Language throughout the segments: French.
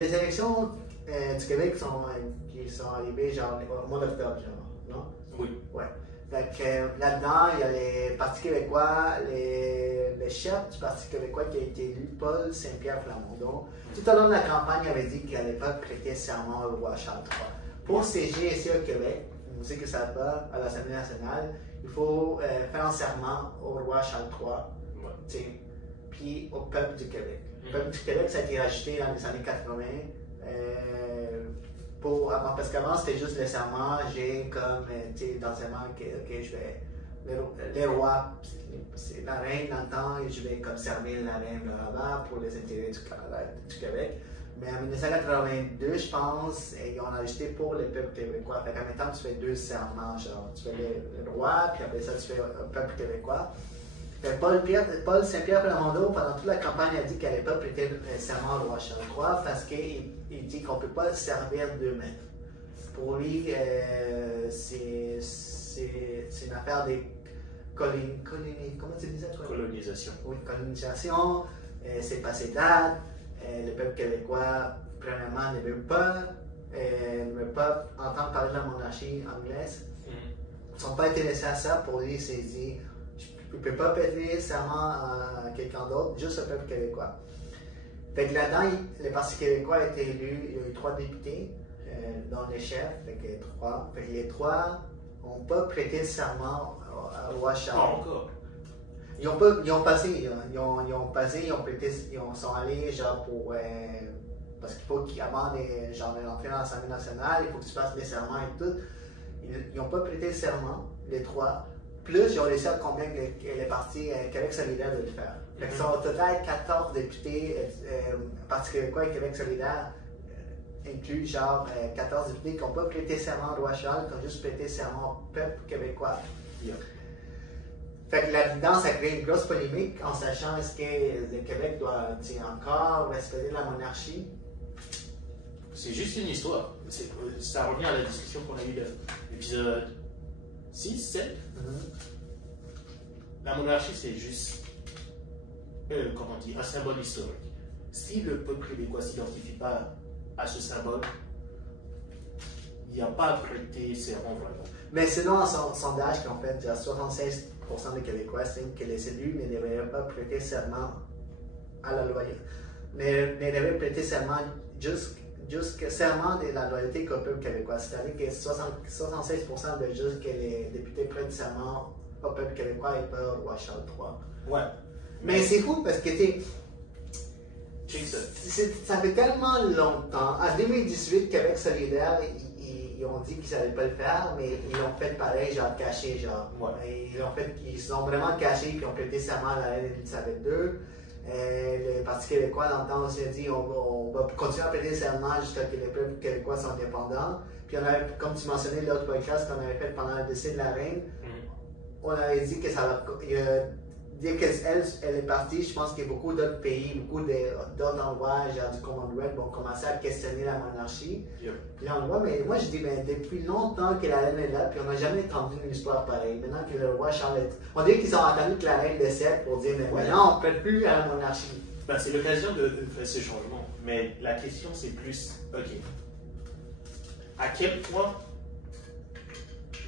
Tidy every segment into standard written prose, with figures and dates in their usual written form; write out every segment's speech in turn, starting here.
Les élections du Québec qui sont arrivées genre au mois d'octobre, genre, non? Oui. Ouais. Fait que là-dedans, il y a les Partis québécois, le chef du Parti québécois qui a été élu, Paul Saint-Pierre Plamondon. Tout au long de la campagne, il avait dit qu'il n'allait pas prêter serment au roi Charles III. Pour siéger ici au Québec, vous savez que ça va à l'Assemblée nationale, il faut faire un serment au roi Charles III, puis au peuple du Québec. Le peuple du Québec, ça a été rajouté dans les années 80. Parce qu'avant, c'était juste le serment, j'ai comme, dans le serment, je vais, les rois, c'est la reine dans le temps, et je vais comme servir la reine blablabla, pour les intérêts du Québec. Mais en 1982, je pense, ils ont ajouté pour le peuple québécois. Fait qu'en même temps, tu fais deux serments, genre, tu fais le roi, puis après ça, tu fais le peuple québécois. Paul Saint-Pierre Plamondon, pendant toute la campagne, a dit qu'il n'allait pas prêter serment au roi Charles III parce qu'il dit qu'on ne peut pas servir d'eux-mêmes. Pour lui, c'est une affaire de comment tu disais, toi? Colonisation. Oui, colonisation, c'est passé date. Le peuple québécois, premièrement, ne veut pas entendre parler de la monarchie anglaise. Ils ne sont pas intéressés à ça. Pour lui, c'est dit. Je ne peux pas prêter serment à quelqu'un d'autre, juste au peuple québécois. Fait que là-dedans, le Parti québécois a été élu, il y a eu 3 députés, dont les chefs, fait que 3. Fait que les 3 n'ont pas prêté serment au roi Charles. Pas encore. Ils ont passé, ils sont allés genre pour. Parce qu'il faut qu'avant d'entrer dans l'Assemblée nationale, il faut que tu fasses les serments et tout. Ils n'ont pas prêté serment, les 3. Plus, ils ont réussi à convaincre les partis Québec solidaire de le faire. Fait que sont au total 14 députés, Parti québécois et Québec solidaire inclus, genre 14 députés qui n'ont pas prêté serment au roi Charles, qui ont juste prêté serment au peuple québécois. Yeah. Fait que là-dedans, ça crée une grosse polémique en sachant est-ce que le Québec doit encore respecter la monarchie. C'est juste une histoire. Ça revient à la discussion qu'on a eue dans l'épisode 6, 7. La monarchie, c'est juste, comment on dit, un symbole historique. Si le peuple québécois ne s'identifie pas à ce symbole, il n'y a pas à prêter serment vraiment. Mais sinon, un sondage qu'en fait, 76% des Québécois estiment que les élus ne devraient pas prêter serment à la loyauté. Ne devraient prêter serment jusqu'à serment de la loyauté au peuple québécois. C'est-à-dire que 76% veulent juste que les députés prêtent serment au peuple québécois et pas au roi Charles III. Ouais. Mais c'est fou parce que ça fait tellement longtemps. En 2018, Québec solidaire, ils ont dit qu'ils ne savaient pas le faire, mais ils l'ont fait pareil, genre caché, genre. Ouais. Ils sont vraiment cachés et ont prêté serment à la reine Elisabeth II. Le Parti québécois, dans le temps, on s'est dit on va continuer à prêter serment jusqu'à ce que les peuples québécois soient indépendants. Puis on avait, comme tu mentionnais l'autre podcast qu'on avait fait pendant le décès de la reine, on avait dit que ça va. Dès qu'elle est partie, je pense qu'il y a beaucoup d'autres pays, beaucoup d'autres endroits, genre du Commonwealth, vont commencer à questionner la monarchie. Yeah. Puis là, on voit, mais moi je dis, ben, depuis longtemps que la reine est là, puis on n'a jamais entendu une histoire pareille. Maintenant que le roi Charles est. On dirait qu'ils ont attendu que la reine décède pour dire, mais maintenant on ne prête plus à la monarchie. Ben, c'est l'occasion de faire ce changement. Mais la question, c'est plus, ok, à quel point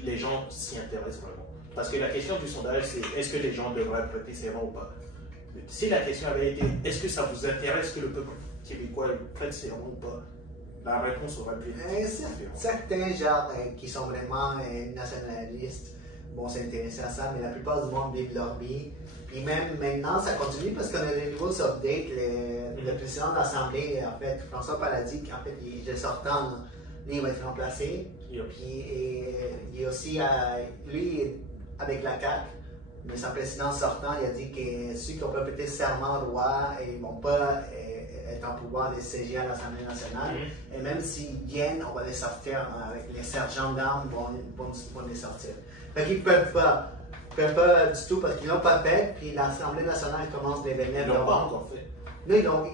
les gens s'y intéressent vraiment? Parce que la question du sondage, c'est est-ce que les gens devraient prêter serment ou pas? Si la question avait été est-ce que ça vous intéresse que le peuple québécois prête serment ou pas, la réponse aurait pu être différente. Certains gens qui sont vraiment nationalistes vont s'intéresser à ça, mais la plupart du monde vivent leur vie. Puis même maintenant, ça continue parce qu'on a des nouveaux updates. Le président de l'Assemblée, en fait, François Paradis, qui en fait il est sortant, lui il va être remplacé. Yeah. Puis il est aussi, lui, avec la CAQ, mais son président sortant, il a dit que ceux qui n'ont pas prêté serment au roi, ils ne vont pas être en pouvoir de siéger à l'Assemblée nationale. Et même s'ils viennent, on va les sortir avec les sergents d'armes vont les sortir. Fait qu'ils ne peuvent pas du tout parce qu'ils ne l'ont pas fait, puis l'Assemblée nationale commence à devenir. Ils ne l'ont pas encore fait. Non,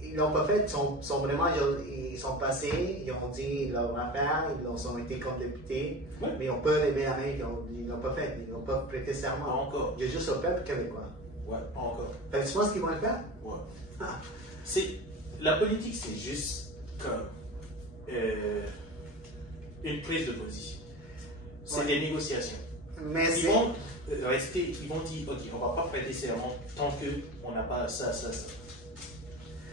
ils l'ont pas fait, ils sont passés, ils ont dit leur affaire, ils ont été comme députés, mais ils n'ont pas levé la main, ils l'ont pas fait, ils n'ont pas prêté serment. Pas encore. Il y a juste au peuple québécois. Ouais, pas encore. Fait que tu penses qu'ils vont le faire? Ouais. La politique, c'est juste une prise de position. C'est Ouais. des négociations. Mais Ils c'est. vont rester, ils vont dire, ok, on ne va pas prêter serment tant qu'on n'a pas ça.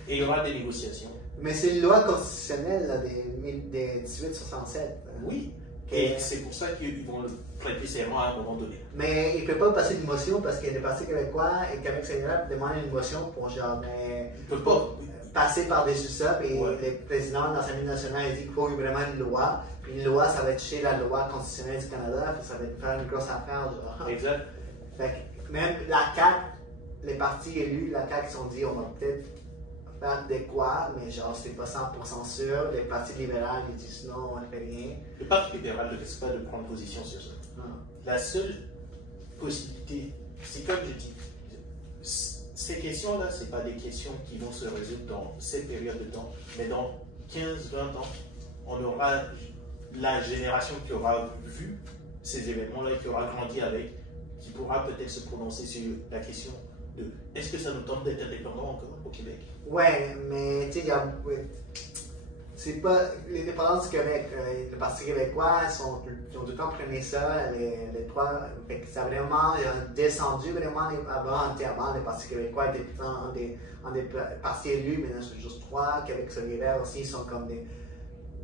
Et il y aura des négociations. Mais c'est une loi constitutionnelle là, des 1867. Oui. Que- Et c'est pour ça qu'ils vont prêter serment à un moment donné. Mais il ne peut pas passer d'une motion parce qu'il y a des partis québécois et Québec solidaire demandent une motion pour genre Il ne peut pas. passer par-dessus ça. Puis Ouais. le président de l'Assemblée nationale a dit qu'il faut vraiment une loi. Puis une loi, ça va toucher la loi constitutionnelle du Canada. Puis ça va faire une grosse affaire. Genre. Exact. Fait que même la CAQ, les partis élus, la CAQ, ils se sont dit on va peut-être faire de quoi, mais genre c'est pas 100% sûr. Les partis libéraux, ils disent non, on ne fait rien. Le Parti libéral ne risque pas de prendre position sur ça. Ah. La seule possibilité, c'est comme je dis, ces questions-là, ce pas des questions qui vont se résoudre dans cette période de temps, mais dans 15-20 ans, on aura la génération qui aura vu ces événements-là, qui aura grandi avec, qui pourra peut-être se prononcer sur la question de est-ce que ça nous tente d'être indépendants encore au Québec? Ouais, mais tu sais, ouais, c'est pas l'indépendance du Québec. Le Parti québécois, ils ont tout le temps pris ça, les trois. Fait que ça a vraiment descendu vraiment avant, entièrement. Le Parti québécois était tout le temps un des partis élus, mais là, c'est juste trois. Québec solidaire aussi, ils sont comme des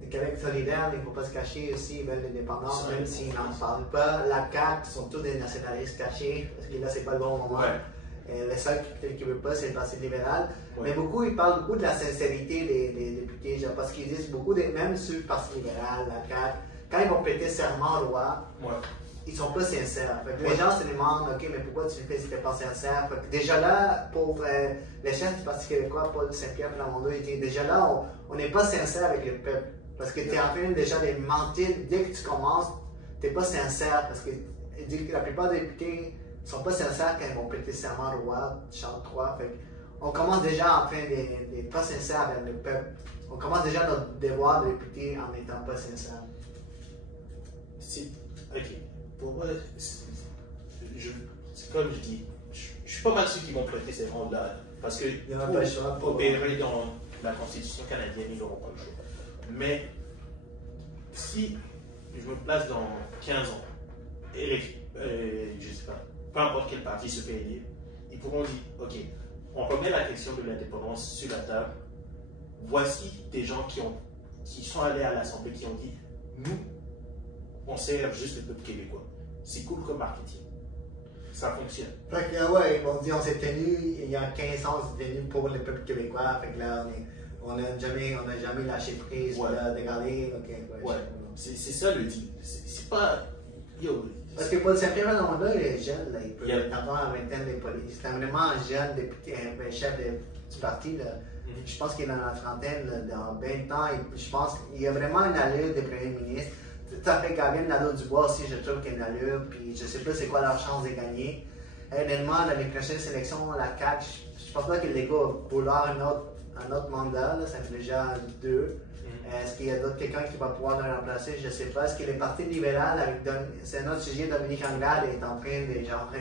Québec solidaire, mais il ne faut pas se cacher aussi, ils veulent l'indépendance, même s'ils n'en parlent pas. La CAQ sont tous des nationalistes cachés, parce que là, c'est pas le bon moment. Ouais. Le seul qui ne veut pas, c'est le Parti libéral. Ouais. Mais beaucoup, ils parlent beaucoup de la sincérité des députés, genre, parce qu'ils disent beaucoup, même sur le Parti libéral, la CAQ, quand ils vont prêter serment au roi, Ouais. ils sont pas sincères. Fait que les gens se demandent, ok, mais pourquoi tu le fais si tu n'es pas sincère? Fait que déjà là, pour le chef du Parti québécois, Paul Saint-Pierre Plamondon, il dit déjà là, on n'est pas sincère avec le peuple. Parce que tu es en train déjà de mentir dès que tu commences, tu n'es pas sincère. Parce que il dit que la plupart des députés ne sont pas sincères quand ils vont prêter serment au roi, Charles III. Fait on commence déjà en train d'être pas sincère avec le peuple. On commence déjà notre devoir de député en n'étant pas sincère. Ok. Pour moi, c'est comme je dis, je suis pas mal sûr qu'ils vont prêter ces rangs-là. Parce que Il y en a pas le choix pour opérer dans la Constitution canadienne, ils n'auront pas le choix. Mais si je me place dans 15 ans, et je sais pas, peu importe quel parti se fait élire, ils pourront dire, ok, on remet la question de l'indépendance sur la table. Voici des gens qui sont allés à l'Assemblée, qui ont dit, nous, on sert juste le peuple québécois. C'est cool comme marketing. Ça fonctionne. Fait que ouais, ils vont dire on s'est tenu, il y a 15 ans, on s'est tenu pour le peuple québécois. Fait que là, on n'a jamais lâché prise, Ouais. de regarder. Ok, Ouais, c'est ça le deal. C'est pas. Yo, Parce que Paul Saint-Pierre Plamondon, il est jeune, là, il peut Yeah. avoir la vingtaine de politiques. C'est vraiment un jeune député, chef du parti. Là. Mhm. Je pense qu'il est dans la trentaine, là, dans 20 ans. Je pense qu'il a vraiment une allure de premier ministre. Tout à fait, Gabriel Nadeau-Dubois aussi, je trouve qu'il a une allure. Puis je sais pas c'est quoi leur chance de gagner. Honnêtement, dans les prochaines sélections, la CAQ, je pense pas que les gars vont vouloir un autre mandat. Là, ça fait déjà 2. Est-ce qu'il y a quelqu'un qui va pouvoir le remplacer? Je ne sais pas. Est-ce que le Parti libéral, c'est un autre sujet, Dominique Anglade est en train de genre.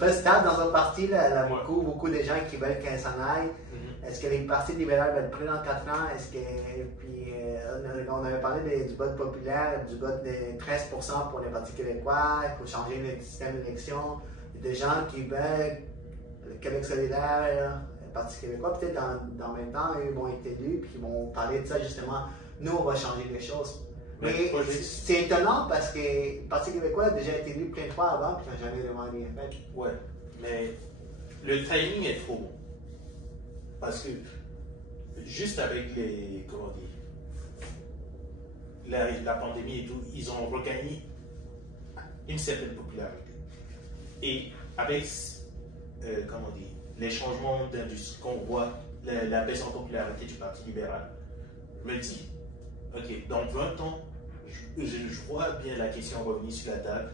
Pas stable dans un parti, là, il y a beaucoup de gens qui veulent qu'elle s'en aille. Est-ce que les partis libéraux vont être pris dans 4 ans? Est-ce que. Puis, on avait parlé du vote populaire, du vote de 13% pour les partis québécois, il faut changer le système d'élection. Il y a des gens qui veulent le Québec solidaire, le Parti québécois, peut-être dans 20 ans, eux vont être élus, puis ils vont parler de ça justement. Nous, on va changer les choses. Mais c'est étonnant parce que le Parti québécois a déjà été élu plein de fois avant, puis ils n'ont jamais vraiment rien fait. Ouais, mais le timing est trop bon. Parce que juste avec les. Comment dire? La pandémie et tout, ils ont regagné une certaine popularité. Et avec, comment dire, les changements d'industrie qu'on voit, la baisse en popularité du Parti libéral, je me dis, ok, dans 20 ans, je vois bien la question revenir sur la table.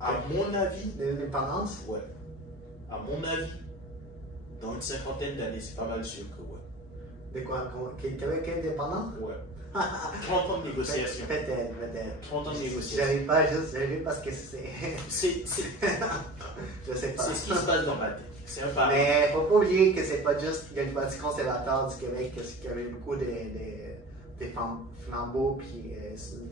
À mon avis. De l'indépendance? Ouais. À mon avis, dans une cinquantaine d'années, c'est pas mal sûr que ouais. De quoi? Québec indépendant? Ouais. 30 ans de négociation. Peut-être. 30 ans de négociation. J'arrive pas juste parce que c'est. C'est Je sais pas. ce qui se passe dans ma tête. C'est un pari. Mais faut pas oublier que c'est pas juste le Parti conservateur du Québec qui avait beaucoup des flambeaux, puis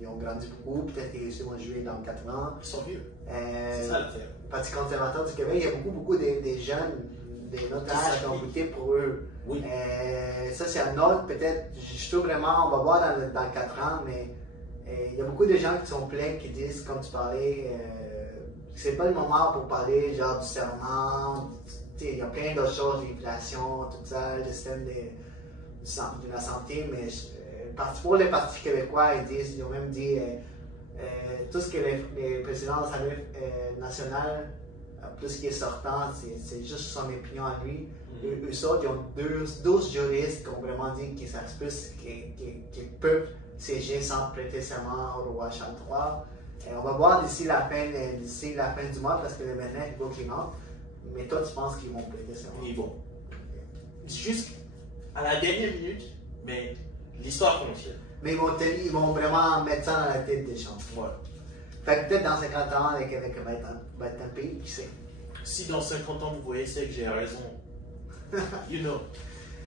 ils ont grandi beaucoup. Peut-être qu'ils vont jouer dans 4 ans. Ils sont vieux. C'est ça l'affaire. Le Parti conservateur du Québec, il y a beaucoup des jeunes, des notaires qui ont voté pour eux. Oui. Ça, c'est un autre, peut-être, je trouve vraiment, on va voir dans 4 ans, mais il y a beaucoup de gens qui sont pleins, qui disent, comme tu parlais, c'est pas le moment pour parler genre du serment. Il y a plein d'autres choses, l'inflation, tout ça, le système de la santé, mais pour les partis québécois, ils ont même dit tout ce que les présidents de l'Assemblée nationale, plus qui est sortant, c'est juste son opinion à lui. Eux autres, ils ont 12 juristes qui ont vraiment dit que ça se peut qu'ils peuvent siéger sans prêter serment au roi Charles III. On va voir d'ici la fin du mois, parce que maintenant, il faut qu'ils rentrent. Mais toi, tu penses qu'ils vont prêter serment? Ils vont. Juste à la dernière minute, mais l'histoire confirme. Mais ils vont vraiment mettre ça dans la tête des gens. Voilà. Fait que peut-être dans 50 ans, le Québec va être un pays, qui sait. Si dans 50 ans vous voyez ça et que j'ai raison, you know.